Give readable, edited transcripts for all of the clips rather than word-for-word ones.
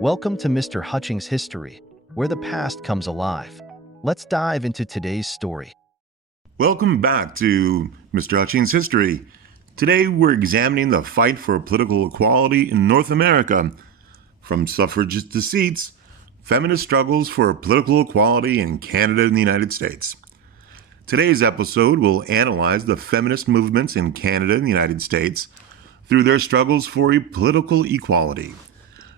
Welcome to Mr. Hutchings History, where the past comes alive. Let's dive into today's story. Welcome back to Mr. Hutchings History. Today we're examining the fight for political equality in North America, from suffragist deceits, feminist struggles for political equality in Canada and the United States. Today's episode will analyze the feminist movements in Canada and the United States through their struggles for political equality.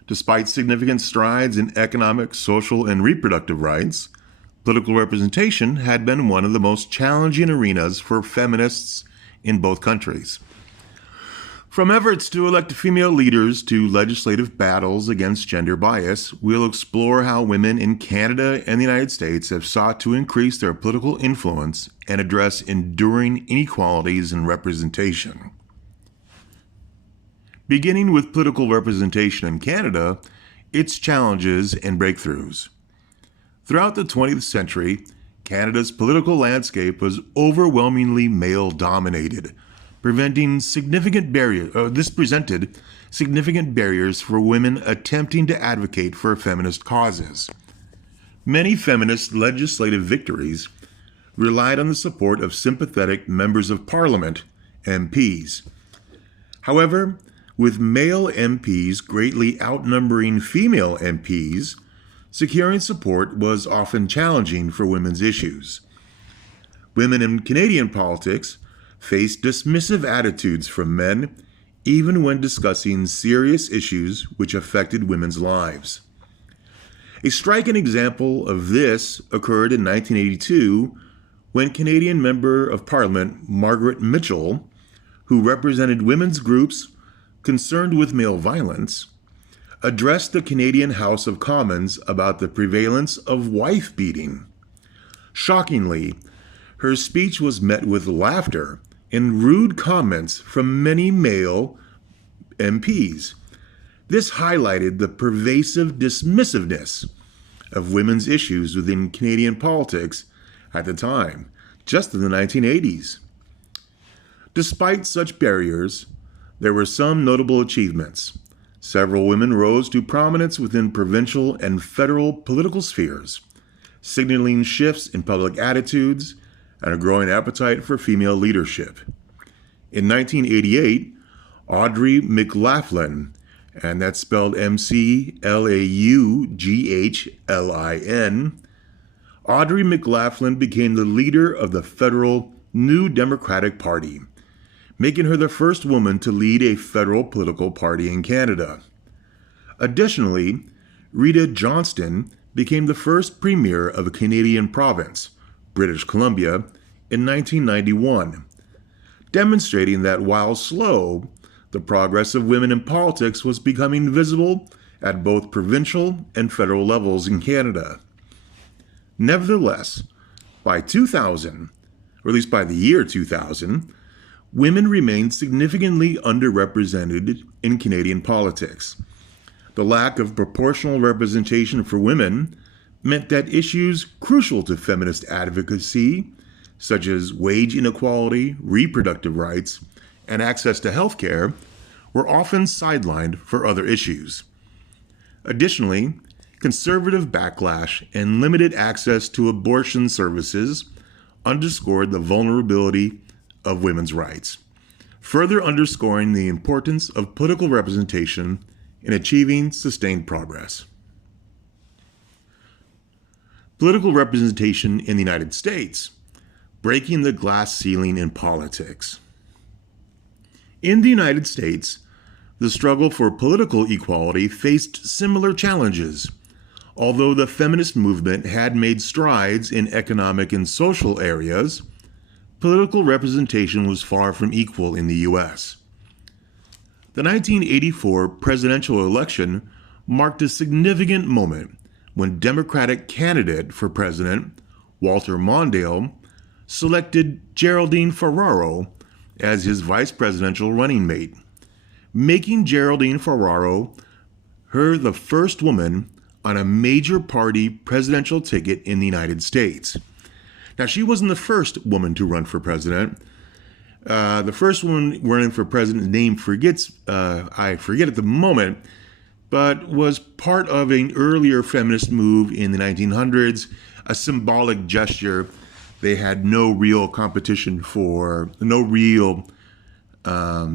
Despite significant strides in economic, social, and reproductive rights, political representation had been one of the most challenging arenas for feminists in both countries. From efforts to elect female leaders to legislative battles against gender bias, we'll explore how women in Canada and the United States have sought to increase their political influence and address enduring inequalities in representation. Beginning with political representation in Canada, its challenges and breakthroughs. Throughout the 20th century, Canada's political landscape was overwhelmingly male-dominated, presented significant barriers for women attempting to advocate for feminist causes. Many feminist legislative victories relied on the support of sympathetic members of parliament, MPs. However, with male MPs greatly outnumbering female MPs, securing support was often challenging for women's issues. Women in Canadian politics faced dismissive attitudes from men, even when discussing serious issues which affected women's lives. A striking example of this occurred in 1982 when Canadian Member of Parliament Margaret Mitchell, who represented women's groups concerned with male violence, addressed the Canadian House of Commons about the prevalence of wife-beating. Shockingly, her speech was met with laughter and rude comments from many male MPs. This highlighted the pervasive dismissiveness of women's issues within Canadian politics at the time, just in the 1980s. Despite such barriers, there were some notable achievements. Several women rose to prominence within provincial and federal political spheres, signaling shifts in public attitudes and a growing appetite for female leadership. In 1988, Audrey McLaughlin, and that's spelled McLaughlin, Audrey McLaughlin became the leader of the federal New Democratic Party, making her the first woman to lead a federal political party in Canada. Additionally, Rita Johnston became the first premier of a Canadian province, British Columbia, in 1991, demonstrating that while slow, the progress of women in politics was becoming visible at both provincial and federal levels in Canada. Nevertheless, by 2000, or at least by the year 2000, women remained significantly underrepresented in Canadian politics. The lack of proportional representation for women meant that issues crucial to feminist advocacy, such as wage inequality, reproductive rights, and access to health care, were often sidelined for other issues. Additionally, conservative backlash and limited access to abortion services underscored the vulnerability of women's rights, further underscoring the importance of political representation in achieving sustained progress. Political representation in the United States, breaking the glass ceiling in politics. In the United States, the struggle for political equality faced similar challenges. Although the feminist movement had made strides in economic and social areas, political representation was far from equal in the U.S. The 1984 presidential election marked a significant moment when Democratic candidate for president Walter Mondale selected Geraldine Ferraro as his vice presidential running mate, making Geraldine Ferraro the first woman on a major party presidential ticket in the United States. Now, she wasn't the first woman to run for president. The first woman running for president, name I forget at the moment, but was part of an earlier feminist move in the 1900s, a symbolic gesture. They had no real competition for, no real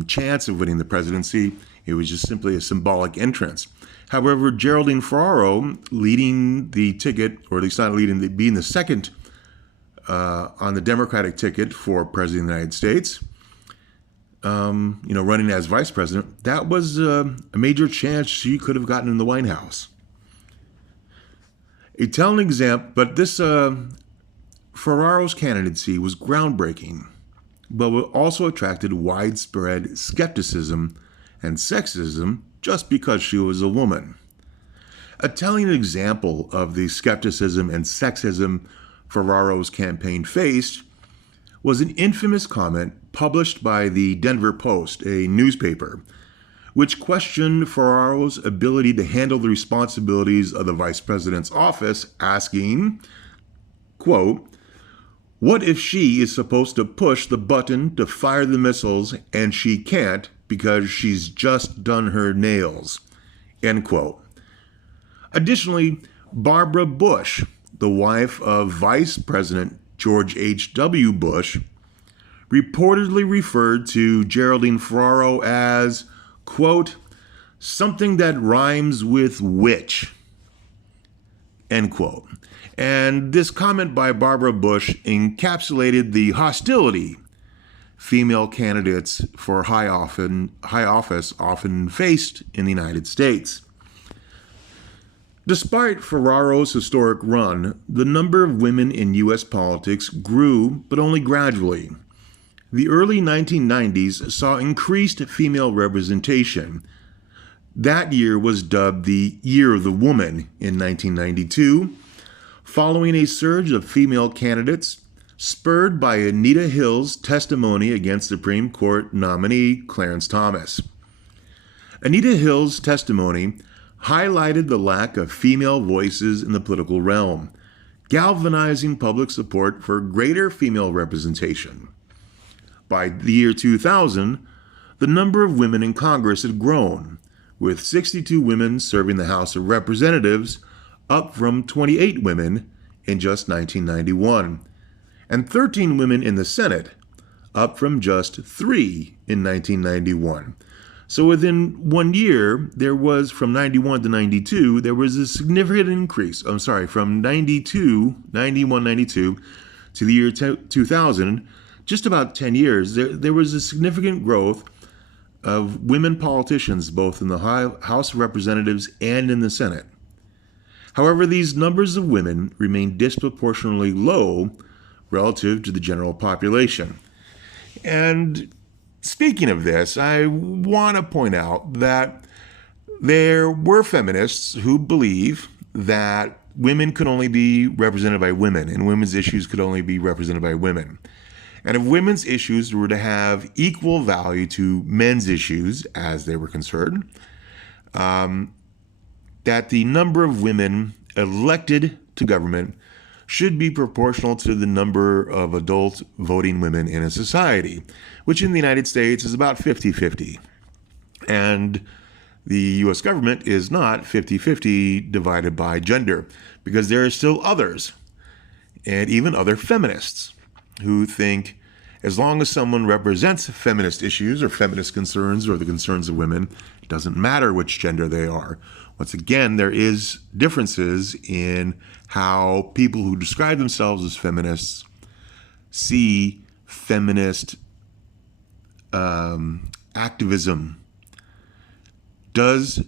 chance of winning the presidency. It was just simply a symbolic entrance. However, Geraldine Ferraro, leading the ticket, or at least not leading, being the second on the Democratic ticket for President of the United States, running as vice president, that was a major chance she could have gotten in the White House. A telling example, but this Ferraro's candidacy was groundbreaking, but also attracted widespread skepticism and sexism just because she was a woman. A telling example of the skepticism and sexism Ferraro's campaign faced was an infamous comment published by the Denver Post, a newspaper, which questioned Ferraro's ability to handle the responsibilities of the vice president's office, asking, quote, "What if she is supposed to push the button to fire the missiles and she can't because she's just done her nails?" End quote. Additionally, Barbara Bush, the wife of Vice President George H.W. Bush, reportedly referred to Geraldine Ferraro as, quote, "something that rhymes with witch," end quote. And this comment by Barbara Bush encapsulated the hostility female candidates for high office often faced in the United States. Despite Ferraro's historic run, the number of women in U.S. politics grew, but only gradually. The early 1990s saw increased female representation. That year was dubbed the Year of the Woman in 1992, following a surge of female candidates spurred by Anita Hill's testimony against Supreme Court nominee Clarence Thomas. Anita Hill's testimony highlighted the lack of female voices in the political realm, galvanizing public support for greater female representation. By the year 2000, the number of women in Congress had grown, with 62 women serving the House of Representatives, up from 28 women in just 1991, and 13 women in the Senate, up from just 3 in 1991. So within 1 year, there was, from 91 to 92, there was a significant increase. From 92 to the year 2000, just about 10 years, there was a significant growth of women politicians, both in the House of Representatives and in the Senate. However, these numbers of women remain disproportionately low relative to the general population. And speaking of this, I want to point out that there were feminists who believe that women could only be represented by women and women's issues could only be represented by women. And if women's issues were to have equal value to men's issues as they were concerned, that the number of women elected to government should be proportional to the number of adult voting women in a society, which in the United States is about 50-50. And the U.S. government is not 50-50 divided by gender, because there are still others, and even other feminists, who think as long as someone represents feminist issues or feminist concerns or the concerns of women, it doesn't matter which gender they are. Once again, there is differences in how people who describe themselves as feminists see feminist activism. Does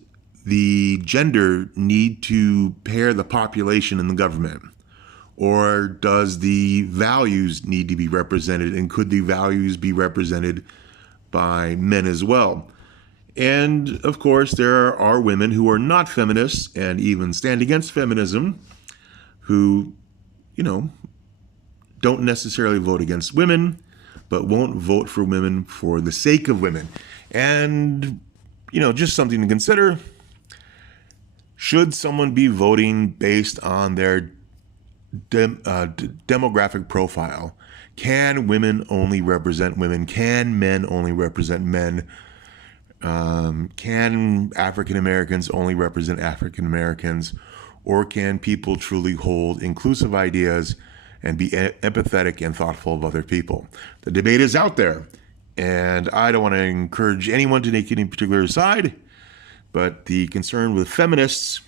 the gender need to pair the population in the government? Or does the values need to be represented? And could the values be represented by men as well? And of course, there are women who are not feminists and even stand against feminism who, don't necessarily vote against women, but won't vote for women for the sake of women. And, just something to consider. Should someone be voting based on their demographic profile? Can women only represent women? Can men only represent men? Can African Americans only represent African Americans, or can people truly hold inclusive ideas and be empathetic and thoughtful of other people? The debate is out there, and I don't want to encourage anyone to take any particular side, but the concern with feminists,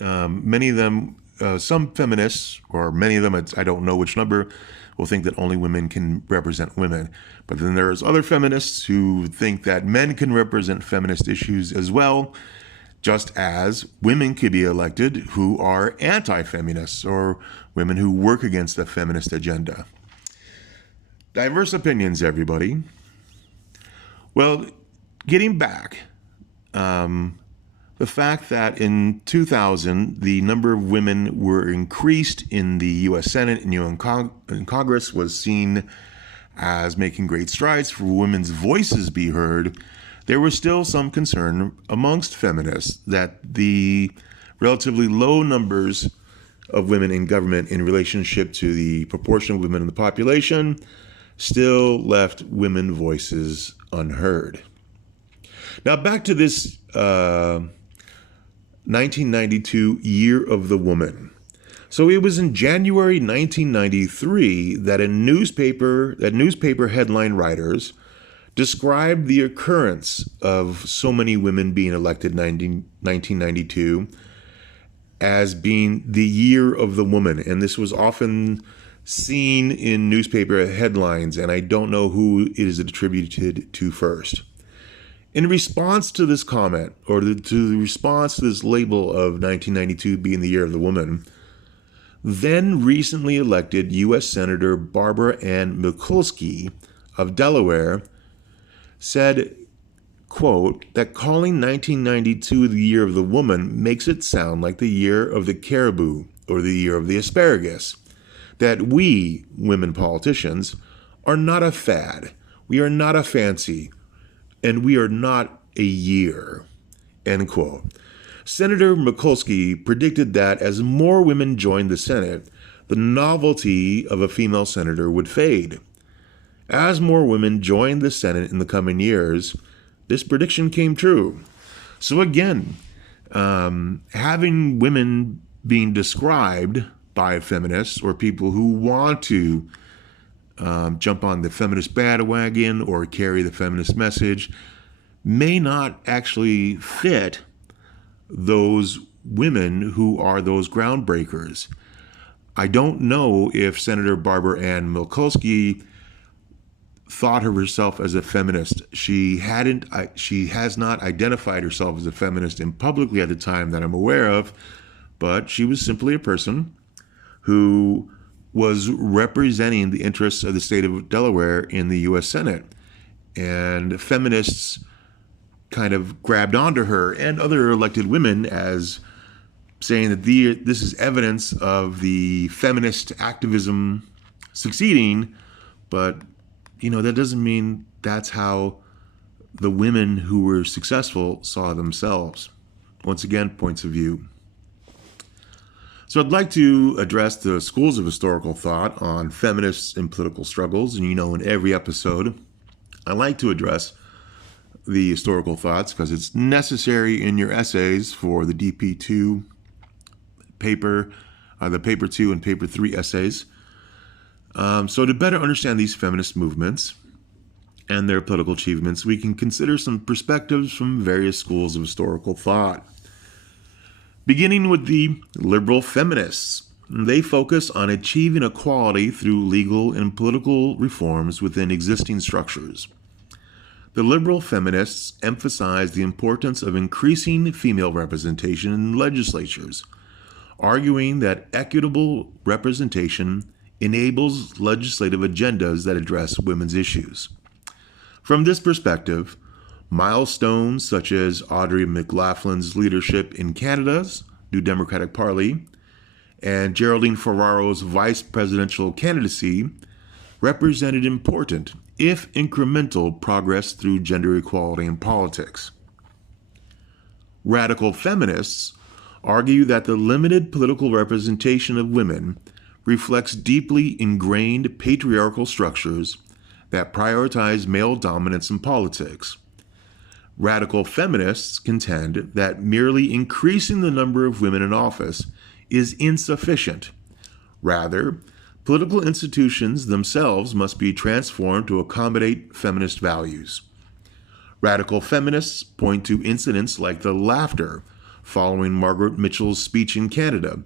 many of them, some feminists, or many of them, I don't know which number, will think that only women can represent women. But then there's other feminists who think that men can represent feminist issues as well, just as women could be elected who are anti-feminists or women who work against the feminist agenda. Diverse opinions, everybody. Well, getting back, the fact that in 2000, the number of women were increased in the U.S. Senate and in Congress was seen as making great strides for women's voices be heard. There was still some concern amongst feminists that the relatively low numbers of women in government in relationship to the proportion of women in the population still left women voices unheard. Now back to this 1992 Year of the Woman. So it was in January 1993 that newspaper headline writers described the occurrence of so many women being elected in 1992 as being the Year of the Woman. And this was often seen in newspaper headlines, and I don't know who it is attributed to first. In response to this comment, or to the response to this label of 1992 being the Year of the Woman, then recently elected U.S. Senator Barbara Ann Mikulski of Delaware said, quote, that calling 1992 the Year of the Woman makes it sound like the year of the caribou or the year of the asparagus, that we, women politicians, are not a fad, we are not a fancy, and we are not a year, end quote. Senator Mikulski predicted that as more women joined the Senate, the novelty of a female senator would fade. As more women joined the Senate in the coming years, this prediction came true. So again, having women being described by feminists or people who want to jump on the feminist bandwagon or carry the feminist message may not actually fit those women who are those groundbreakers. I don't know if Senator Barbara Ann Mikulski thought of herself as a feminist. She has not identified herself as a feminist in publicly at the time that I'm aware of, but she was simply a person who was representing the interests of the state of Delaware in the U.S. Senate. And feminists kind of grabbed onto her and other elected women as saying that this is evidence of the feminist activism succeeding, but that doesn't mean that's how the women who were successful saw themselves. Once again, points of view. So I'd like to address the schools of historical thought on feminists and political struggles. And in every episode, I like to address the historical thoughts because it's necessary in your essays for the DP2 paper, the paper 2 and paper 3 essays. So to better understand these feminist movements and their political achievements, we can consider some perspectives from various schools of historical thought. Beginning with the liberal feminists, they focus on achieving equality through legal and political reforms within existing structures. The liberal feminists emphasize the importance of increasing female representation in legislatures, arguing that equitable representation enables legislative agendas that address women's issues. From this perspective, milestones such as Audrey McLaughlin's leadership in Canada's New Democratic Party and Geraldine Ferraro's vice presidential candidacy represented important, if incremental, progress through gender equality in politics. Radical feminists argue that the limited political representation of women reflects deeply ingrained patriarchal structures that prioritize male dominance in politics. Radical feminists contend that merely increasing the number of women in office is insufficient. Rather, political institutions themselves must be transformed to accommodate feminist values. Radical feminists point to incidents like the laughter following Margaret Mitchell's speech in Canada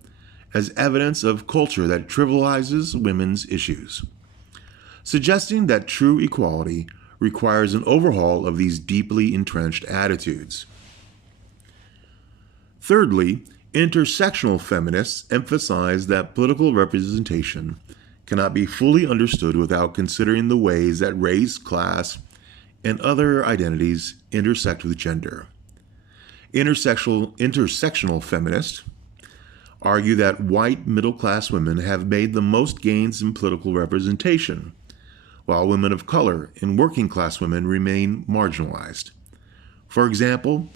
as evidence of culture that trivializes women's issues, suggesting that true equality requires an overhaul of these deeply entrenched attitudes. Thirdly, intersectional feminists emphasize that political representation cannot be fully understood without considering the ways that race, class, and other identities intersect with gender. Intersectional feminists argue that white middle-class women have made the most gains in political representation, while women of color and working-class women remain marginalized. For example,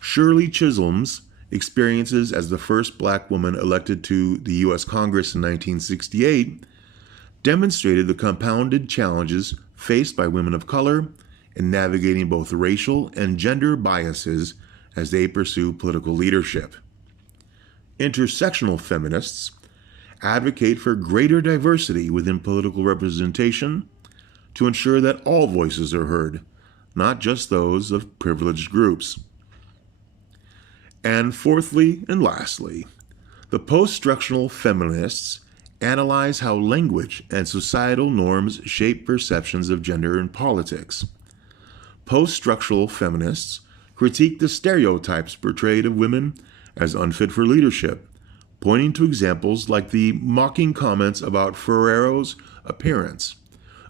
Shirley Chisholm's experiences as the first black woman elected to the U.S. Congress in 1968 demonstrated the compounded challenges faced by women of color in navigating both racial and gender biases as they pursue political leadership. Intersectional feminists advocate for greater diversity within political representation to ensure that all voices are heard, not just those of privileged groups. And fourthly and lastly, the post-structural feminists analyze how language and societal norms shape perceptions of gender in politics. Post-structural feminists critique the stereotypes portrayed of women as unfit for leadership, pointing to examples like the mocking comments about Ferrero's appearance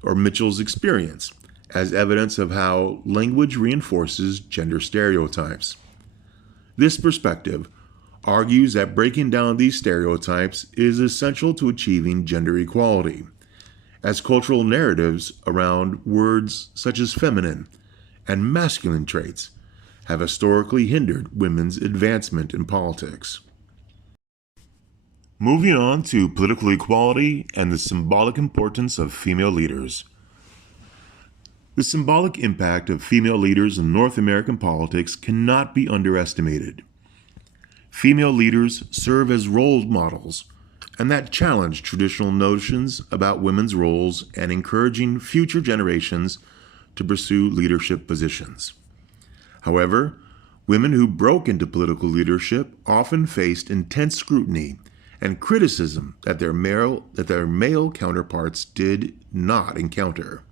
or Mitchell's experience as evidence of how language reinforces gender stereotypes. This perspective argues that breaking down these stereotypes is essential to achieving gender equality, as cultural narratives around words such as feminine and masculine traits have historically hindered women's advancement in politics. Moving on to political equality and the symbolic importance of female leaders. The symbolic impact of female leaders in North American politics cannot be underestimated. Female leaders serve as role models, and that challenge traditional notions about women's roles and encouraging future generations to pursue leadership positions. However, women who broke into political leadership often faced intense scrutiny and criticism that their male counterparts did not encounter.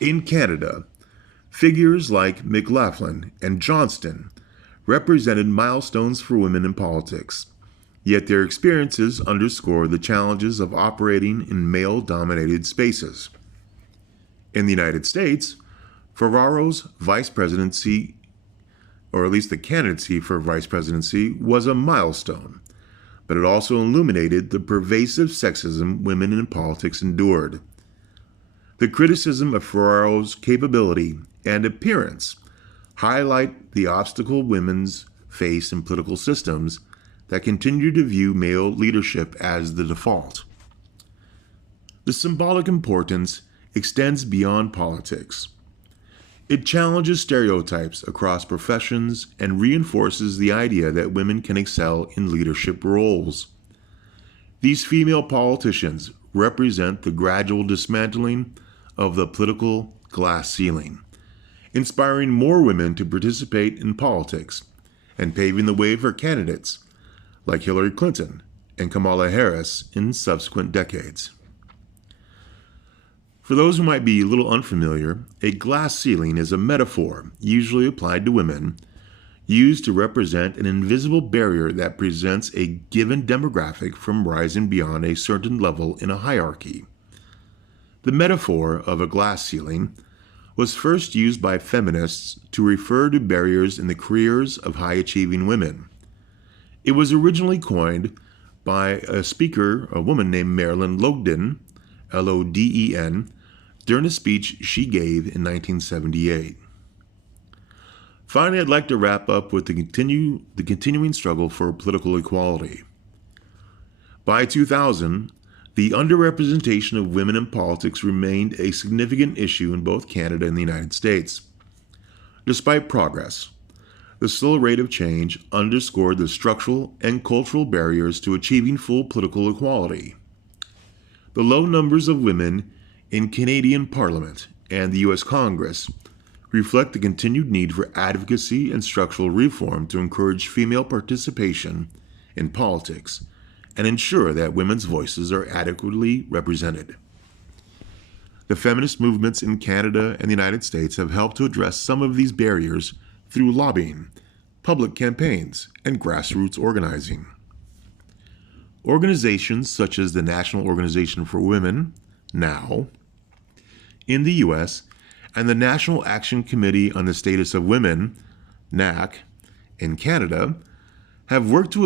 In Canada, figures like McLaughlin and Johnston represented milestones for women in politics, yet their experiences underscore the challenges of operating in male-dominated spaces. In the United States, Ferrero's vice presidency, or at least the candidacy for vice presidency, was a milestone, but it also illuminated the pervasive sexism women in politics endured. The criticism of Ferrero's capability and appearance highlight the obstacle women face in political systems that continue to view male leadership as the default. The symbolic importance extends beyond politics. It challenges stereotypes across professions and reinforces the idea that women can excel in leadership roles. These female politicians represent the gradual dismantling of the political glass ceiling, inspiring more women to participate in politics and paving the way for candidates like Hillary Clinton and Kamala Harris in subsequent decades. For those who might be a little unfamiliar, a glass ceiling is a metaphor usually applied to women, used to represent an invisible barrier that prevents a given demographic from rising beyond a certain level in a hierarchy. The metaphor of a glass ceiling was first used by feminists to refer to barriers in the careers of high-achieving women. It was originally coined by a woman named Marilyn Lowden, Loden, during a speech she gave in 1978. Finally, I'd like to wrap up with the continuing struggle for political equality. By 2000, the underrepresentation of women in politics remained a significant issue in both Canada and the United States. Despite progress, the slow rate of change underscored the structural and cultural barriers to achieving full political equality. The low numbers of women in Canadian Parliament and the U.S. Congress reflect the continued need for advocacy and structural reform to encourage female participation in politics and ensure that women's voices are adequately represented. The feminist movements in Canada and the United States have helped to address some of these barriers through lobbying, public campaigns, and grassroots organizing. Organizations such as the National Organization for Women, NOW, in the U.S., and the National Action Committee on the Status of Women, NAC, in Canada, have worked to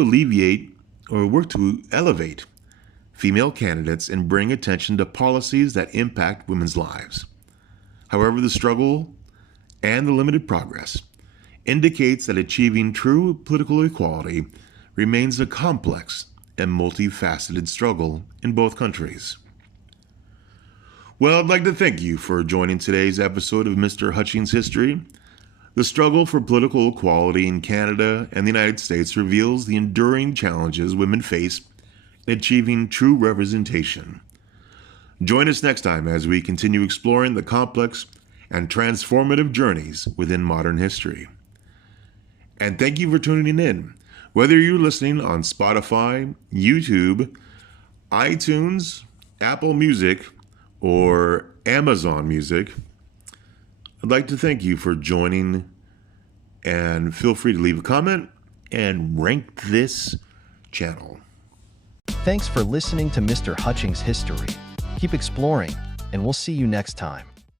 elevate female candidates and bring attention to policies that impact women's lives. However, the struggle and the limited progress indicates that achieving true political equality remains a complex and multifaceted struggle in both countries. Well, I'd like to thank you for joining today's episode of Mr. Hutchings History. The struggle for political equality in Canada and the United States reveals the enduring challenges women face in achieving true representation. Join us next time as we continue exploring the complex and transformative journeys within modern history. And thank you for tuning in. Whether you're listening on Spotify, YouTube, iTunes, Apple Music, or Amazon Music, I'd like to thank you for joining, and feel free to leave a comment and rank this channel. Thanks for listening to Mr. Hutchings History. Keep exploring, and we'll see you next time.